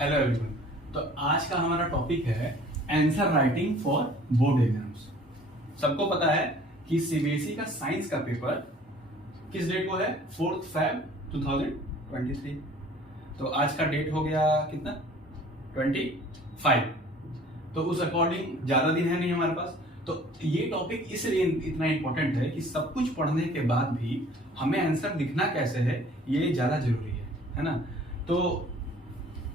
Hello everyone. तो आज का हमारा टॉपिक है answer writing for board exams. सबको पता है कि सीबीएसई का साइंस का पेपर किस डेट को है, 4 Feb 2023। तो आज का डेट हो गया कितना, 25। तो उस अकॉर्डिंग ज्यादा दिन है नहीं हमारे पास। तो ये टॉपिक इसलिए इतना इंपॉर्टेंट है कि सब कुछ पढ़ने के बाद भी हमें आंसर लिखना कैसे है ये ज्यादा जरूरी है ना। तो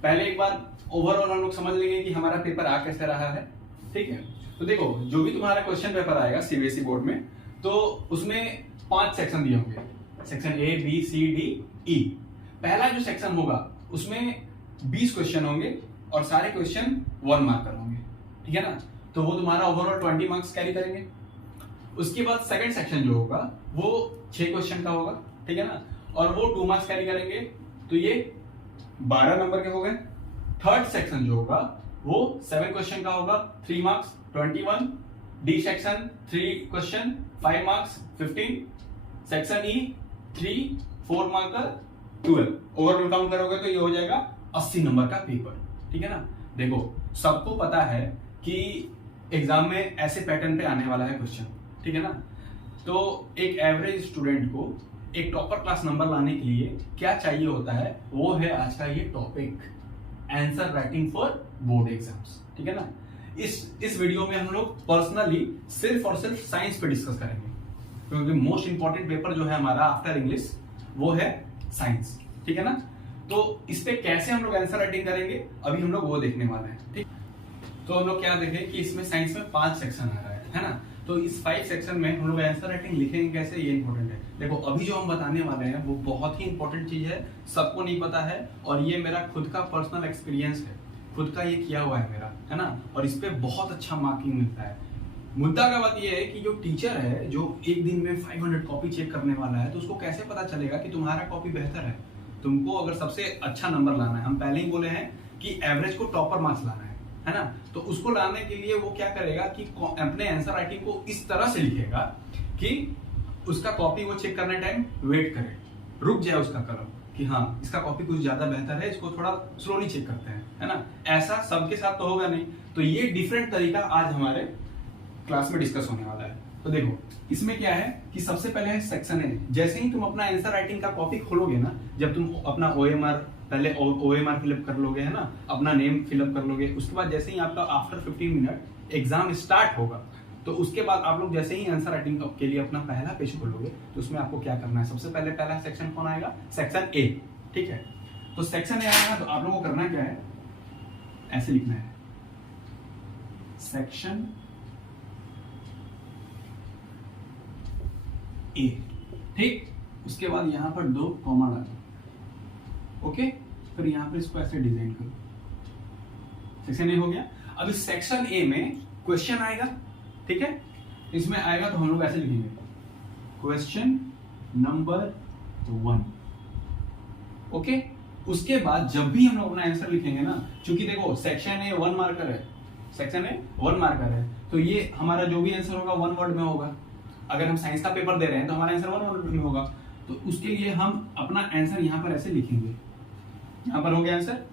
पहले एक बार ओवरऑल हम लोग समझ लेंगे कि हमारा पेपर आ कैसे रहा है। ठीक है, तो देखो जो भी तुम्हारा क्वेश्चन पेपर आएगा सीबीएसई बोर्ड में, तो उसमें 5 सेक्शन दिए होंगे, section A B C D E. पहला जो सेक्शन होगा उसमें 20 क्वेश्चन होंगे और सारे क्वेश्चन 1 मार्कर होंगे, ठीक है ना। तो वो तुम्हारा ओवरऑल 20 मार्क्स कैरी करेंगे। उसके बाद सेकंड सेक्शन जो होगा वो 6 क्वेश्चन का होगा, ठीक है ना, और वो 2 मार्क्स कैरी करेंगे, तो ये 12 नंबर के हो गए। थर्ड सेक्शन जो होगा वो 7 क्वेश्चन का होगा, 3 marks 21। D section 3 question 5 marks 15। Section E 3 4 marker 12। Overall count करोगे तो ये हो जाएगा 80 नंबर का पेपर, ठीक है ना। देखो सबको पता है कि एग्जाम में ऐसे पैटर्न पे आने वाला है क्वेश्चन, ठीक है ना। तो एक एवरेज स्टूडेंट को एक टॉपर क्लास नंबर लाने के लिए क्या चाहिए होता है, वो है आज का ये topic, answer writing for board exams, ठीक है ना। इस वीडियो में हम लोग पर्सनली सिर्फ और सिर्फ साइंस पे डिस्कस करेंगे, क्योंकि मोस्ट इंपॉर्टेंट पेपर जो है हमारा आफ्टर इंग्लिश वो है साइंस, ठीक है ना। तो इस पे कैसे हम लोग आंसर राइटिंग करेंगे अभी हम लोग वो देखने वाले हैं, ठीक। तो हम लोग क्या देखें कि इसमें साइंस में 5 सेक्शन आ रहा है ना। तो इस 5 सेक्शन में हम लोग आंसर राइटिंग लिखेंगे कैसे, ये इंपॉर्टेंट है। देखो अभी जो हम बताने वाले हैं वो बहुत ही इंपॉर्टेंट चीज है, सबको नहीं पता है, और ये मेरा खुद का पर्सनल एक्सपीरियंस है, खुद का ये किया हुआ है मेरा, है ना। और इस पे बहुत अच्छा मार्किंग मिलता है। मुद्दा का बात ये है कि जो टीचर है जो एक दिन में 500 कॉपी चेक करने वाला है, तो उसको कैसे पता चलेगा कि तुम्हारा कॉपी बेहतर है। तुमको अगर सबसे अच्छा नंबर लाना है, हम पहले ही बोले हैं कि एवरेज को टॉपर मार्क्स लाना है ना। तो उसको लाने के लिए वो क्या करेगा कि अपने आंसर राइटिंग को इस तरह से लिखेगा कि उसका कॉपी वो चेक करने टाइम वेट करे, रुक जाए उसका कलम कि हाँ इसका कॉपी कुछ ज्यादा बेहतर है, इसको थोड़ा स्लोली चेक करते हैं, है ना। ऐसा सबके साथ तो होगा नहीं, तो ये डिफरेंट तरीका आज हमारे क्लास में डिस्कस होने वाला है। तो देखो इसमें क्या है कि सबसे पहले है सेक्शन ए। जैसे ही तुम अपना आंसर राइटिंग का कॉपी खोलोगे ना, जब तुम अपना ओएमआर पहले ओएमआर फिलअप कर लोगे, है ना, अपना नेम फिलअप कर लोगे, उसके बाद जैसे ही आपका आफ्टर 15 मिनट एग्जाम स्टार्ट होगा, तो उसके बाद आप लोग जैसे ही आंसर राइटिंग के लिए अपना पहला पेज खोलोगे, तो उसमें आपको क्या करना है, सबसे पहले पहला सेक्शन कौन आएगा, सेक्शन ए, ठीक है। तो सेक्शन ए आएगा तो आप लोगों को करना क्या है, ऐसे लिखना है सेक्शन ए, ठीक। उसके बाद यहां पर 2 कॉमा डालो, ओके। फिर यहां पर इसको ऐसे डिजाइन करो, सेक्शन ए हो गया। अब इस सेक्शन ए में क्वेश्चन आएगा, ठीक है। इसमें आएगा तो हम लोग ऐसे लिखेंगे क्वेश्चन नंबर 1, ओके। उसके बाद जब भी हम लोग अपना आंसर लिखेंगे ना, क्योंकि देखो सेक्शन ए 1 मार्कर है, सेक्शन ए 1 मार्कर है, तो ये हमारा जो भी आंसर होगा 1 वर्ड में होगा। अगर हम साइंस का पेपर दे रहे हैं तो हमारा आंसर 1 वर्ड में होगा। तो उसके लिए हम अपना आंसर यहाँ पर ऐसे लिखेंगे, यहाँ पर हो गया आंसर।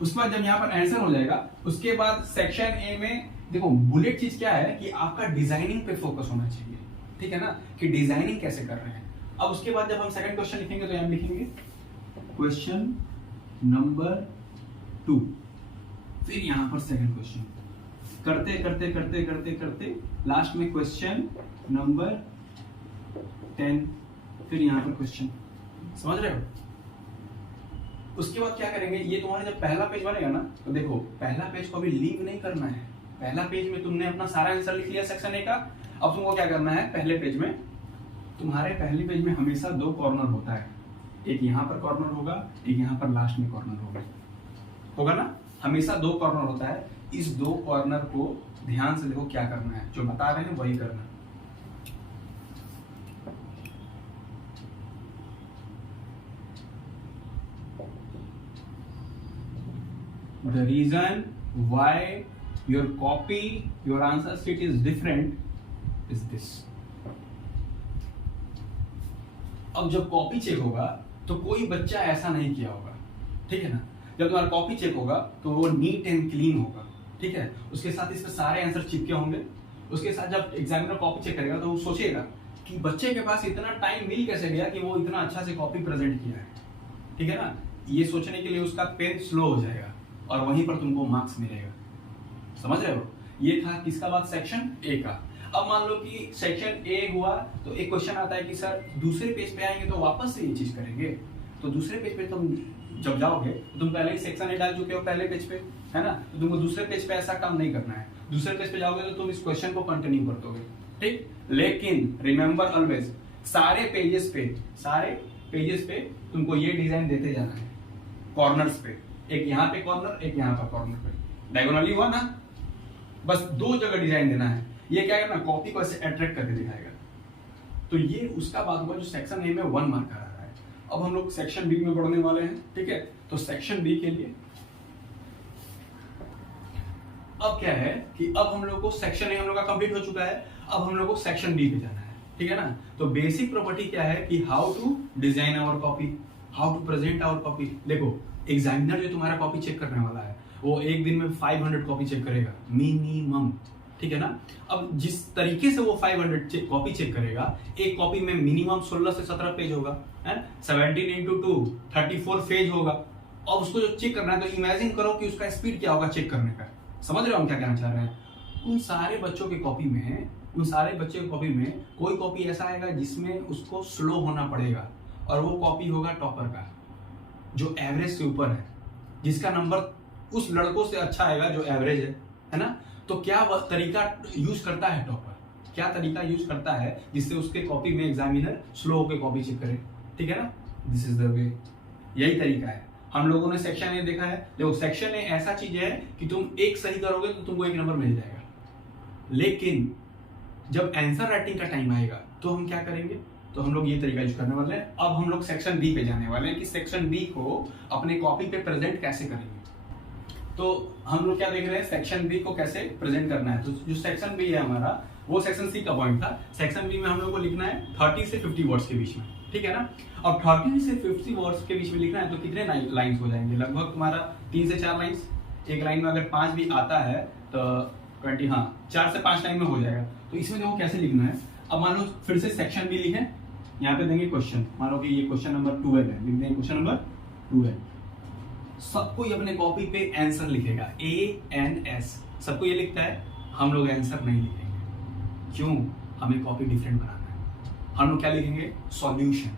उसके बाद जब यहाँ पर आंसर हो जाएगा, उसके बाद सेक्शन ए में देखो बुलेट चीज क्या है कि आपका डिजाइनिंग पे फोकस होना चाहिए, ठीक है ना, कि डिजाइनिंग कैसे कर रहे हैं। अब उसके बाद जब हम सेकंड क्वेश्चन लिखेंगे तो यहाँ लिखेंगे क्वेश्चन नंबर 2, फिर यहाँ पर सेकंड क्वेश्चन करते करते करते करते करते लास्ट में क्वेश्चन नंबर 10, फिर यहाँ पर क्वेश्चन, समझ रहे हो। उसके बाद क्या करेंगे, ये तुम्हारा जब पहला पेज बनेगा ना, तो देखो पहला पेज को अभी लीव नहीं करना है। पहला पेज में तुमने अपना सारा आंसर लिख लिया सेक्शन ए का। अब तुमको क्या करना है, पहले पेज में, तुम्हारे पहले पेज में हमेशा 2 कॉर्नर होता है, एक यहाँ पर कॉर्नर होगा, एक यहाँ पर लास्ट में कॉर्नर होगा ना, हमेशा 2 कॉर्नर होता है। इस 2 कॉर्नर को ध्यान से देखो क्या करना है, जो बता रहे हैं वही करना है। The reason why your copy, your answer sheet is different is this. अब जब कॉपी चेक होगा तो कोई बच्चा ऐसा नहीं किया होगा, ठीक है ना। जब तुम्हारा कॉपी चेक होगा तो वो नीट एंड क्लीन होगा, ठीक है। उसके साथ इसमें सारे आंसर चिपके होंगे। उसके साथ जब एग्जामिनर कॉपी चेक करेगा तो वो सोचेगा कि बच्चे के पास इतना टाइम मिल कैसे गया कि वो इतना अच्छा से कॉपी प्रेजेंट किया है, ठीक है ना। ये सोचने के लिए उसका पेन स्लो हो जाएगा और वहीं पर तुमको मार्क्स मिलेगा। समझ रहे हो? ये था किसका बात, सेक्शन ए का। अब मान लो कि सेक्शन ए हुआ तो एक क्वेश्चन आता है कि सर दूसरे पेज पे आएंगे तो वापस से ये चीज करेंगे। तो दूसरे पेज पे तुम जब जाओगे तो तुम पहले ही सेक्शन ए डाल चुके हो पहले पेज पे, है ना। तो तुमको दूसरे पेज पे ऐसा काम नहीं करना है। दूसरे पेज पे जाओगे तो तुम इस क्वेश्चन को कंटिन्यू कर दोगे, ठीक। लेकिन रिमेंबर ऑलवेज, सारे पेजेस पे तुमको ये डिजाइन देते जाना है, कॉर्नर्स पे, एक यहाँ पे कॉर्नर, एक यहाँ पर कॉर्नर पे, डायगोनली हुआ ना, बस 2 जगह डिजाइन देना है। ये क्या करना, कॉपी को ऐसे अट्रैक्ट करके दिखाएगा। तो ये उसका बात हुआ जो सेक्शन ए में 1 मार्क आ रहा है। अब हम लोग सेक्शन बी में बढ़ने वाले हैं, ठीक है। तो सेक्शन बी के लिए अब क्या है कि अब हम लोग को सेक्शन ए हम लोग का कंप्लीट हो चुका है। अब हम लोग को सेक्शन बी पे जाना है, ठीक है ना। तो बेसिक प्रॉपर्टी क्या है कि how to design our copy, how to present our copy. देखो एग्जामिनर जो तुम्हारा कॉपी चेक करने वाला है वो एक दिन में 500 कॉपी चेक करेगा मिनिमम, ठीक है ना। अब जिस तरीके से वो 500 कॉपी चेक करेगा, एक कॉपी में मिनिमम 16 से 17 पेज होगा, है 17 into 2 34 पेज होगा। अब उसको जो चेक करना है तो इमेजिन करो कि उसका स्पीड क्या होगा चेक करने का। समझ रहे हो हम क्या कहना चाह रहे हैं? उन सारे बच्चों की कॉपी में, उन सारे बच्चों की कॉपी में कोई कॉपी ऐसा आएगा जिसमें उसको स्लो होना पड़ेगा, और वो कॉपी होगा टॉपर का, जो एवरेज से ऊपर है, जिसका नंबर उस लड़कों से अच्छा आएगा जो एवरेज है ना। तो क्या तरीका यूज करता है टॉपर, क्या तरीका यूज करता है जिससे उसके कॉपी में एग्जामिनर स्लो होकर कॉपी चेक करे, ठीक है ना। दिस इज द वे, यही तरीका है। हम लोगों ने सेक्शन ए देखा है। देखो सेक्शन ए ऐसा चीज है कि तुम एक सही करोगे तो तुमको 1 नंबर मिल जाएगा, लेकिन जब आंसर राइटिंग का टाइम आएगा तो हम क्या करेंगे, तो हम लोग ये तरीका यूज करने वाले हैं। अब हम लोग सेक्शन बी पे जाने वाले हैं कि सेक्शन बी को अपने कॉपी पे प्रेजेंट कैसे करेंगे। तो हम लोग क्या देख रहे हैं, सेक्शन बी को कैसे प्रेजेंट करना है। तो जो सेक्शन बी है हमारा, वो सेक्शन सी का पॉइंट था। सेक्शन बी में हम लोग को लिखना है 30 से 50 वर्ड्स के बीच में, ठीक है ना। और 30 से 50 वर्ड्स के बीच में लिखना है तो कितने लाइंस हो जाएंगे, लगभग तुम्हारा 3 से 4 लाइंस। एक लाइन में अगर 5 भी आता है तो 20, हाँ 4 से 5 लाइन में हो जाएगा। तो इसमें देखो कैसे लिखना है। अब मान लो फिर से सेक्शन बी लिखे, यहाँ पे देंगे क्वेश्चन, मान लो कि ये क्वेश्चन नंबर 12 है, लिख देंगे क्वेश्चन नंबर 12। सब कोई अपने कॉपी पे आंसर लिखेगा, ANS, सबको ये लिखता है। हम लोग आंसर नहीं लिखेंगे, क्यों, हमें कॉपी डिफरेंट बनाना है। हम लोग क्या लिखेंगे, सॉल्यूशन,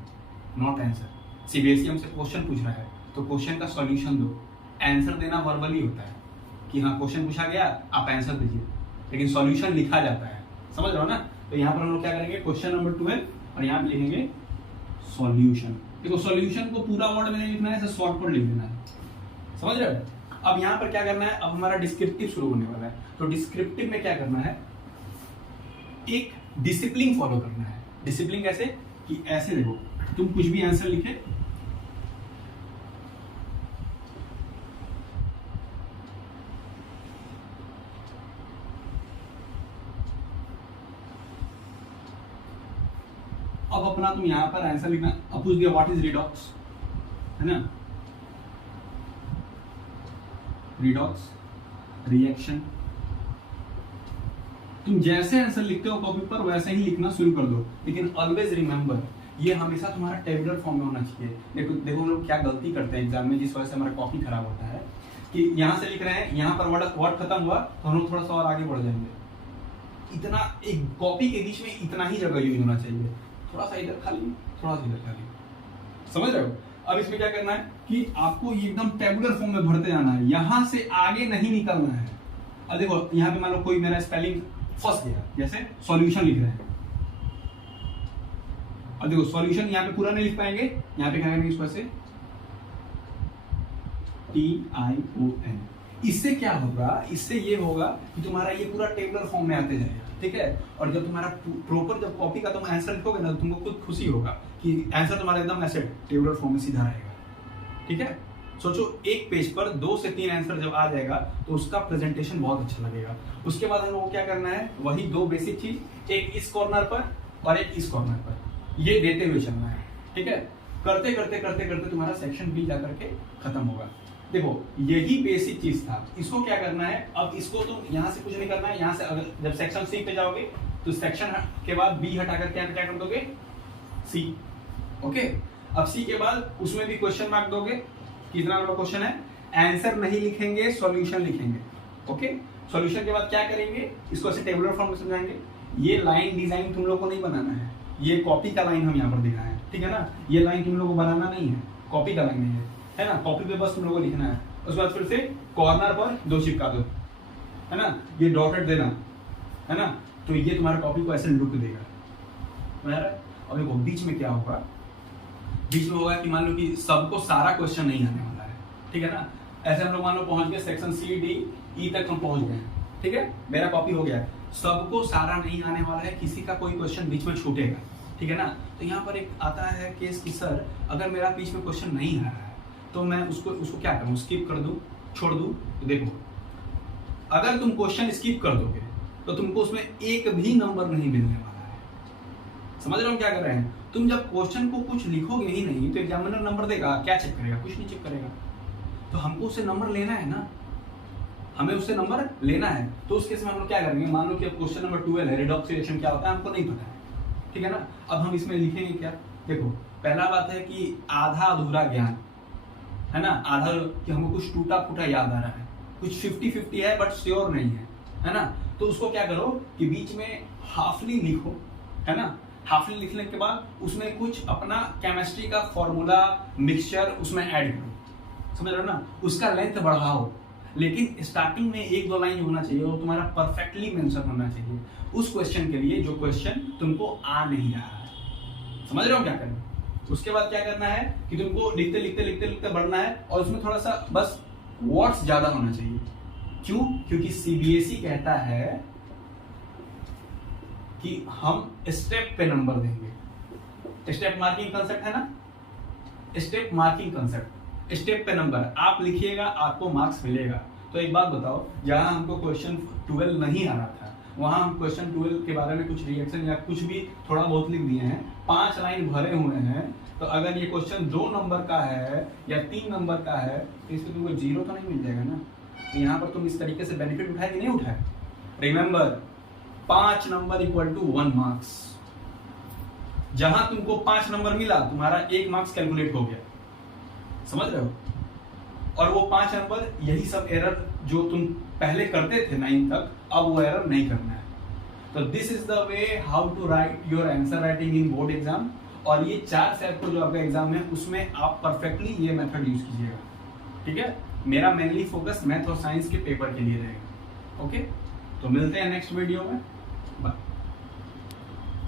नॉट आंसर। सीबीएसई हमसे क्वेश्चन पूछ रहा है तो क्वेश्चन का सॉल्यूशन दो। आंसर देना वर्बली होता है कि हाँ क्वेश्चन पूछा गया आप आंसर दीजिए, लेकिन सॉल्यूशन लिखा जाता है। समझ रहे हो ना। तो यहाँ पर हम लोग क्या करेंगे, क्वेश्चन नंबर 12 और यहाँ पे लिखेंगे सॉल्यूशन। देखो सॉल्यूशन को पूरा वर्ड में नहीं लिखना है, शॉर्ट पर लिख देना है। समझ रहे हो। अब यहाँ पर क्या करना है, अब हमारा डिस्क्रिप्टिव शुरू होने वाला है। तो डिस्क्रिप्टिव में क्या करना है, एक डिसिप्लिन फॉलो करना है। डिसिप्लिन कैसे कि ऐसे देखो, तुम कुछ भी आंसर लिखे, अब अपना तुम यहां पर आंसर लिखना। अब पूछ दिया व्हाट इज रिडॉक्स, है ना, रिडॉक्स रिएक्शन। तुम जैसे आंसर लिखते हो कॉपी पर वैसे ही लिखना शुरू कर दो, लेकिन ऑलवेज रिमेंबर ये हमेशा तुम्हारा टेबुलर फॉर्म में होना चाहिए। देखो देखो हम लोग क्या गलती करते हैं एग्जाम में, जिस वजह से हमारा कॉपी खराब होता है कि यहाँ से लिख रहे हैं, यहाँ पर वर्ड खत्म हुआ तो हम लोग थोड़ा सा और आगे बढ़ जाएंगे। इतना एक कॉपी के बीच में इतना ही जगह यूज होना चाहिए, थोड़ा सा इधर खाली, थोड़ा सा इधर खाली। समझ रहे हो। अब इसमें क्या करना है कि आपको ये एकदम टेबुलर फॉर्म में भरते जाना है, यहां से आगे नहीं निकलना है। अब देखो यहाँ पे मान लो कोई मेरा स्पेलिंग फंस गया, जैसे सॉल्यूशन लिख रहे हैं। अब देखो सॉल्यूशन यहाँ पे पूरा नहीं लिख पाएंगे, यहाँ पे क्या करेंगे इस वजह से TION। इससे क्या होगा, इससे ये होगा कि तुम्हारा ये पूरा टेबुलर फॉर्म में आते जाएगा, ठीक है। और जब तुम्हारा प्रॉपर जब कॉपी का तुम आंसर लिखोगे ना तो तुमको खुद खुशी होगा कि आंसर तुम्हारा एकदम ऐसे टेबुलर फॉर्म में सीधा रहेगा, ठीक है। सोचो एक पेज पर 2 से 3 आंसर जब आ जाएगा तो उसका प्रेजेंटेशन बहुत अच्छा लगेगा। उसके बाद हम लोग क्या करना है, वही 2 बेसिक चीज, एक इस कॉर्नर पर और एक इस कॉर्नर पर, ये देते हुए चलना है, ठीक है। करते करते करते करते तुम्हारा सेक्शन बी जाकर के खत्म होगा। देखो यही बेसिक चीज था, इसको क्या करना है, अब इसको तुम यहां से कुछ नहीं करना है, यहां से अगर जब सेक्शन सी पे जाओगे तो सेक्शन के बाद बी हटाकर क्या क्या कर दोगे, सी। ओके, अब सी के बाद उसमें भी क्वेश्चन मार्क दोगे, कितना नंबर क्वेश्चन है, आंसर नहीं लिखेंगे, सॉल्यूशन लिखेंगे। ओके, सॉल्यूशन के बाद क्या करेंगे, इसको ऐसे टेबुलर फॉर्म में समझाएंगे। ये लाइन डिजाइन तुम लोग को नहीं बनाना है, ये कॉपी का लाइन हम यहाँ पर दिखाए हैं, ठीक है ना, ये लाइन तुम लोग को बनाना नहीं है, कॉपी का लाइन है ना, कॉपी पे बस तुम लोग को लिखना है। उसके बाद फिर से कॉर्नर पर 2 चिपका दो, है ना, ये डॉटेड देना, है ना, तो ये तुम्हारे कॉपी को ऐसे लुक देगा। और देखो बीच में क्या होगा, बीच में होगा कि मान लो कि सबको सारा क्वेश्चन नहीं आने वाला है, ठीक है ना, ऐसे हम लोग मान लो पहुंच गए सेक्शन सी डी ई तक हम पहुंच गए, ठीक है, मेरा कॉपी हो गया, सबको सारा नहीं आने वाला है, किसी का कोई क्वेश्चन बीच में छूटेगा, ठीक है ना। तो यहाँ पर एक आता है केस कि सर अगर मेरा बीच में क्वेश्चन नहीं आ रहा है तो मैं उसको क्या करूँ, स्किप कर दूं, छोड़ दूं। तो देखो अगर तुम क्वेश्चन स्किप कर दोगे तो तुमको उसमें एक भी नंबर नहीं मिलने वाला है। समझ रहे हो क्या कर रहे हैं, तुम जब क्वेश्चन को कुछ लिखोगे ही नहीं तो एग्जामिनर नंबर देगा, क्या चेक करेगा, कुछ नहीं चेक करेगा। तो हमको उससे नंबर लेना है ना, हमें उससे नंबर लेना है, तो उस केस में हम लोग क्या करेंगे, मान लो कि क्वेश्चन नंबर 12 है, रिडॉक्स रिएक्शन क्या होता है हमको नहीं पता है, ठीक है ना। अब हम इसमें लिखेंगे क्या, देखो पहला बात है कि आधा अधूरा ज्ञान, है ना, आधा कि हमको कुछ टूटा फूटा याद आ रहा है, कुछ 50-50 है बट श्योर नहीं है ना, तो उसको क्या करो कि बीच में हाफली लिखो, है ना, हाफली लिखने के बाद उसमें कुछ अपना केमिस्ट्री का फॉर्मूला मिक्सचर उसमें ऐड करो, समझ रहे हो ना, उसका लेंथ बढ़ाओ, लेकिन स्टार्टिंग में 1-2 लाइन होना चाहिए और तुम्हारा परफेक्टली मेंशन होना चाहिए उस क्वेश्चन के लिए जो क्वेश्चन तुमको आ नहीं रहा है। समझ रहे हो क्या करना, उसके बाद क्या करना है कि तुमको लिखते लिखते लिखते लिखते बढ़ना है और उसमें थोड़ा सा बस वर्ड्स ज्यादा होना चाहिए। क्यों, क्योंकि सीबीएसई कहता है कि हम स्टेप पे नंबर देंगे, स्टेप मार्किंग कंसेप्ट है ना, स्टेप मार्किंग कंसेप्ट, स्टेप पे नंबर आप लिखिएगा आपको मार्क्स मिलेगा। तो एक बात बताओ, जहां हमको क्वेश्चन 12 नहीं आ रहा था वहां हम क्वेश्चन 12 के बारे में कुछ रिएक्शन या कुछ भी थोड़ा बहुत लिख दिए हैं, 5 लाइन भरे हुए हैं, तो अगर ये क्वेश्चन 2 नंबर का है या 3 नंबर का है तो इसमें तुमको 0 तो नहीं मिल जाएगा ना। तो यहाँ पर तुम इस तरीके से बेनिफिट उठाए कि नहीं उठाए, remember 5 number equal to 1 marks, जहां तुमको 5 नंबर मिला तुम्हारा 1 मार्क्स कैलकुलेट हो गया, समझ रहे हो। और वो 5 नंबर, यही सब एरर जो तुम पहले करते थे 9 तक, अब वो एरर नहीं करना है। तो this is the way how to write your answer writing in board exam. और ये 4 सेट को जो आपका एग्जाम है उसमें आप परफेक्टली ये मेथड यूज कीजिएगा, ठीक है। मेरा मेनली फोकस मैथ और साइंस के पेपर के लिए रहेगा। ओके, तो मिलते हैं नेक्स्ट वीडियो में, बाय।